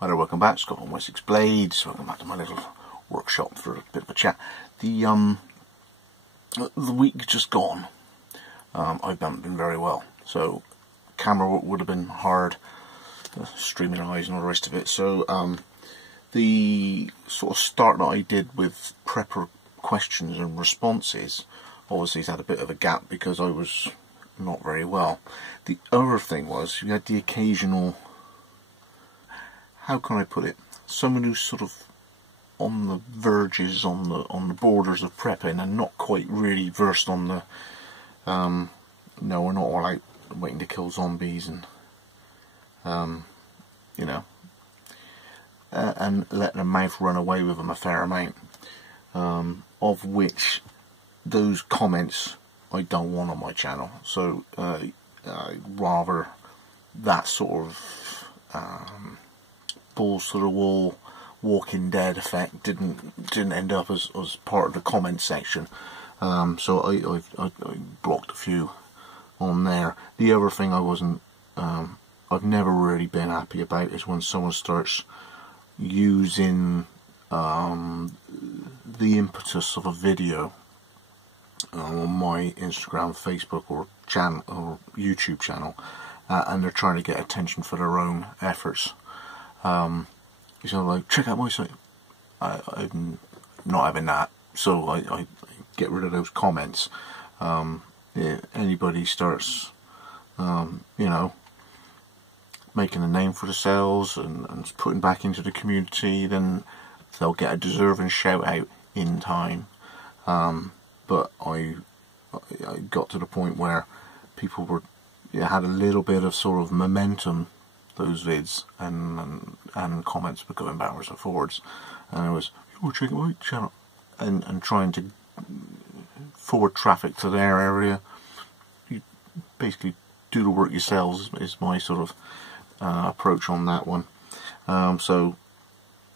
Hi there, welcome back. Scott from Wessex Blades. Welcome back to my little workshop for a bit of a chat. The week just gone, I haven't been very well, so camera would have been hard, streaming eyes and all the rest of it. So the sort of start that I did with prepper questions and responses obviously has had a bit of a gap because I was not very well. The other thing was you had the occasional, how can I put it, someone who's sort of on the verges, on the borders of prepping and not quite really versed on the no, we're not all out waiting to kill zombies and you know, and letting their mouth run away with them a fair amount, of which those comments I don't want on my channel. So rather that sort of balls to the wall Walking Dead effect didn't end up as part of the comment section, so I blocked a few on there. The other thing I wasn't I've never really been happy about is when someone starts using the impetus of a video on my Instagram, Facebook or channel or YouTube channel, and they're trying to get attention for their own efforts. You know, like, check out my site. I'm not having that, so I get rid of those comments. If anybody starts, you know, making a name for themselves and putting back into the community, then they'll get a deserving shout out in time. But I got to the point where people were, had a little bit of sort of momentum, those vids, and comments were going backwards and forwards, and I was, oh, check out my channel, and trying to forward traffic to their area. You basically do the work yourselves is my sort of approach on that one. So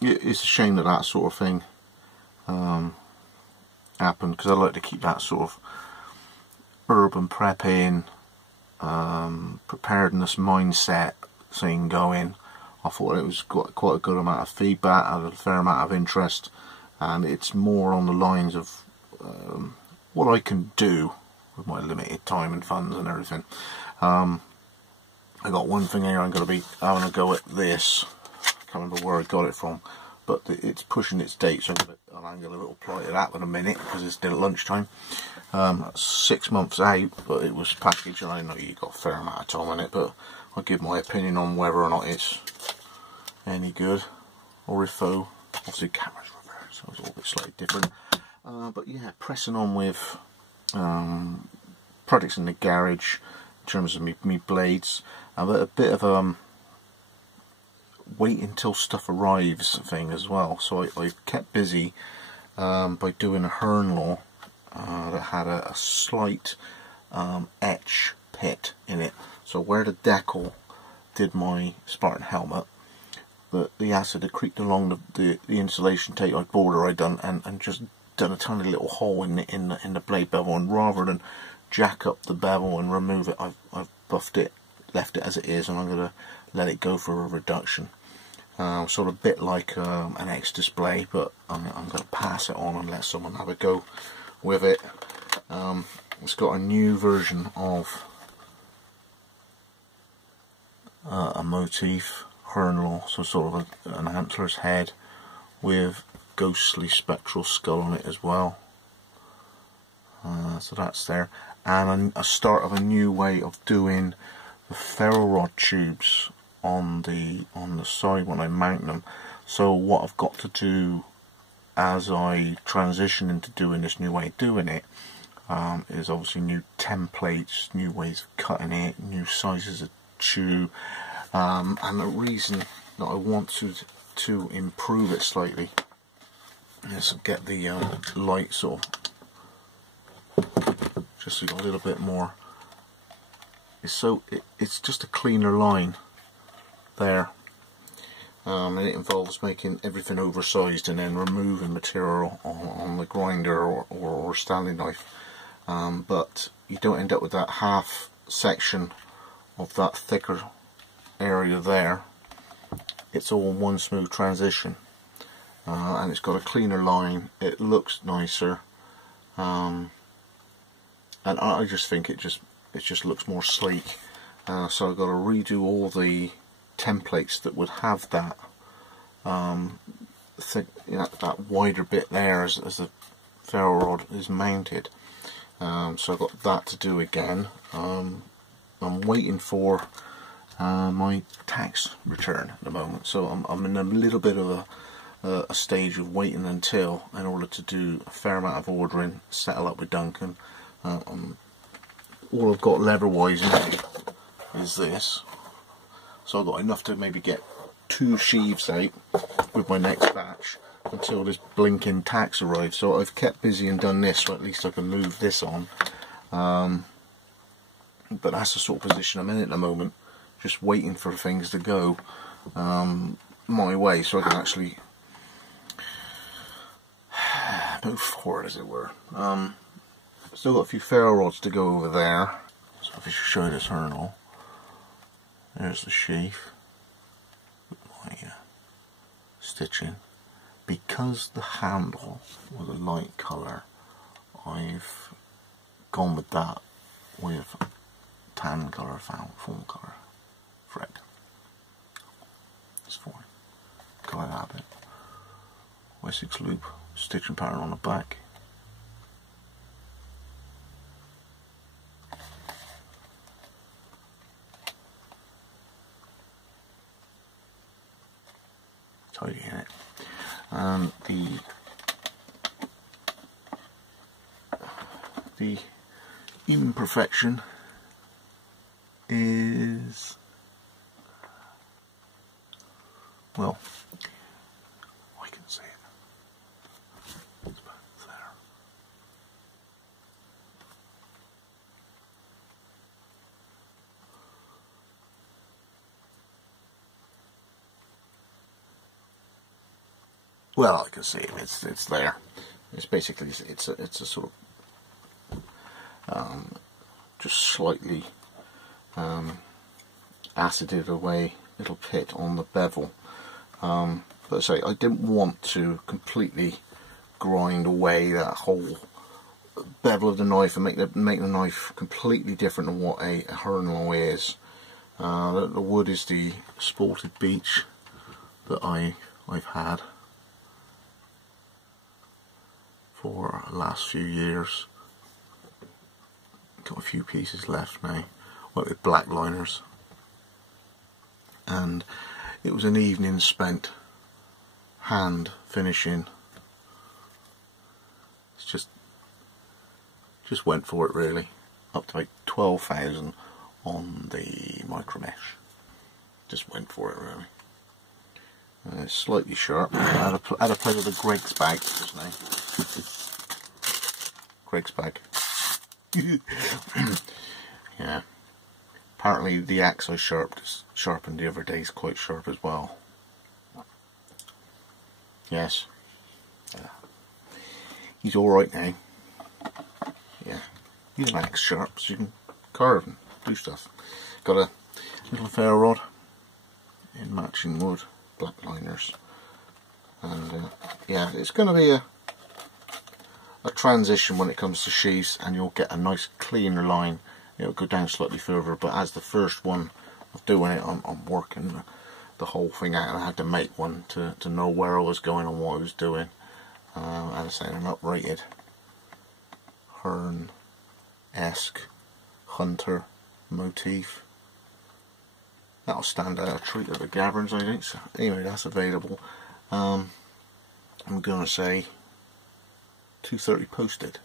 it's a shame that that sort of thing happened, because I like to keep that sort of urban prepping, preparedness mindset thing going. I thought it was quite a good amount of feedback, had a fair amount of interest, and it's more on the lines of what I can do with my limited time and funds and everything. I got one thing here I'm going to be having a go at this. I can't remember where I got it from, but it's pushing its date, so I'm going to little ply to that in a minute because it's still at lunchtime. 6 months out, but it was packaged, and I know you got a fair amount of time on it, but I'll give my opinion on whether or not it's any good, or if obviously camera's reversed, so it's all a bit slightly different. But yeah, pressing on with projects in the garage in terms of me blades, but a bit of wait until stuff arrives thing as well. So I kept busy by doing a HerneLore that had a slight etch pit in it. So where the decal did my Spartan helmet, the acid had creeped along the insulation tape border I'd done, and just done a tiny little hole in the blade bevel, and rather than jack up the bevel and remove it, I've buffed it, left it as it is, and I'm going to let it go for a reduction. Sort of a bit like an X display, but I'm going to pass it on and let someone have a go with it. It's got a new version of a motif, HerneLore, so sort of an antler's head with ghostly spectral skull on it as well. So that's there, and a start of a new way of doing the ferro rod tubes on the side when I mount them. So what I've got to do as I transition into doing this new way of doing it is obviously new templates, new ways of cutting it, new sizes of tube, and the reason that I want to improve it slightly is to get the light sort of just a little bit more. It's just a cleaner line there, and it involves making everything oversized and then removing material on the grinder or Stanley knife, but you don't end up with that half section of that thicker area there it's all one smooth transition, and it's got a cleaner line. It looks nicer, and I just think it just looks more sleek. So I've got to redo all the templates that would have that that wider bit there as the ferro rod is mounted. So I've got that to do again. I'm waiting for my tax return at the moment, so I'm in a little bit of a stage of waiting until, in order to do a fair amount of ordering, settle up with Duncan. All I've got lever wise now is this, so I've got enough to maybe get 2 sheaves out with my next batch until this blinking tax arrives. So I've kept busy and done this, so at least I can move this on. But that's the sort of position I'm in at the moment, just waiting for things to go my way, so I can actually move forward, as it were. Still got a few ferro rods to go over there. So if I should show this HerneLore, there's the sheath with my stitching. Because the handle was a light colour, I've gone with that with tan colour, fawn colour thread. It's fine. Go ahead, have it. Wessex loop stitching pattern on the back. Tidy in it. And the imperfection is, well, I can see it. It's back there. Well, I can see it. It's there. It's basically it's a sort of just slightly acided away little pit on the bevel. But I say I didn't want to completely grind away that whole bevel of the knife and make the knife completely different than what a HerneLore is. The wood is the sported beech that I've had for the last few years. Got a few pieces left now, with black liners, and it was an evening spent hand finishing. It's just went for it really, up to like 12,000 on the micro mesh. Just went for it really. It's slightly sharp. I had a play with a Greg's bag just now. Greg's bag. Yeah. Apparently the axe I sharpened the other day is quite sharp as well. Yes. Yeah. He's alright now. Yeah. He's an axe sharp, so you can carve and do stuff. Got a little ferro rod in matching wood, black liners. And yeah, it's going to be a transition when it comes to sheaths, and you'll get a nice cleaner line. It'll go down slightly further, but as the first one of doing it, I'm working the whole thing out, and I had to make one to know where I was going and what I was doing. As I say, an uprated Hern-esque hunter motif. That'll stand out a treat at the Gaverns, I think. So anyway, that's available. I'm going to say $2.30 posted.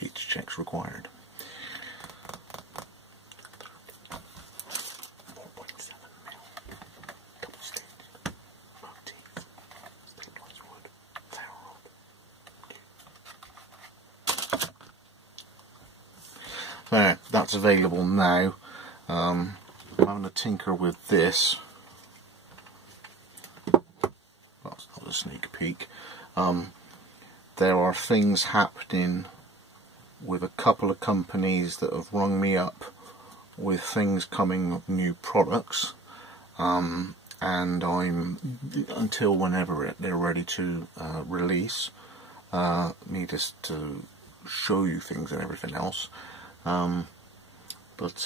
Each check's required. 4.7 mil. Double stitched. Motif. Stabilized wood. Ferro rod. There, that's available now. I'm having a tinker with this. Well, it's not a sneak peek. There are things happening with a couple of companies that have rung me up with things coming of new products. and I'm, until whenever they're ready to release, me just to show you things and everything else. But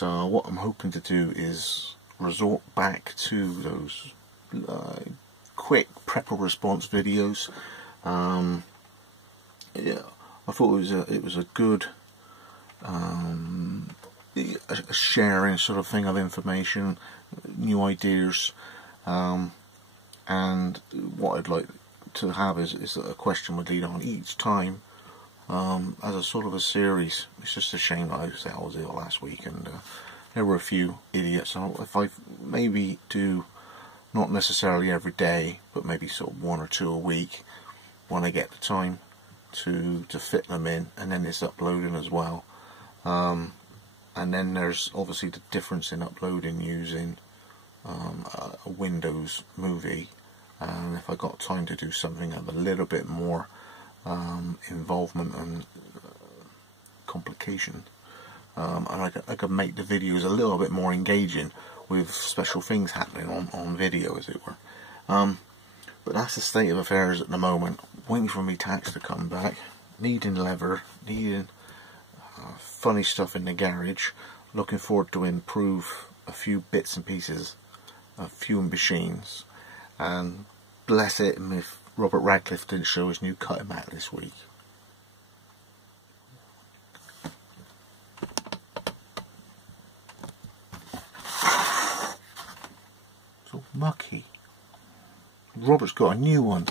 what I'm hoping to do is resort back to those quick prepper response videos. Yeah, I thought it was a good a sharing sort of thing of information, new ideas, and what I'd like to have is that a question would lead on each time, as a sort of a series. It's just a shame that I was ill last week, and there were a few idiots. So if I maybe do, not necessarily every day, but maybe sort of 1 or 2 a week when I get the time to fit them in, and then it's uploading as well. And then there's obviously the difference in uploading using a Windows movie, and if I got time to do something of a little bit more involvement and complication, and I could make the videos a little bit more engaging with special things happening on video, as it were. But that's the state of affairs at the moment. Waiting for me tax to come back, needing leather, needing funny stuff in the garage, looking forward to improve a few bits and pieces, a few machines, and bless it if Robert Radcliffe didn't show his new cutting mat this week. It's all mucky. Robert's got a new one.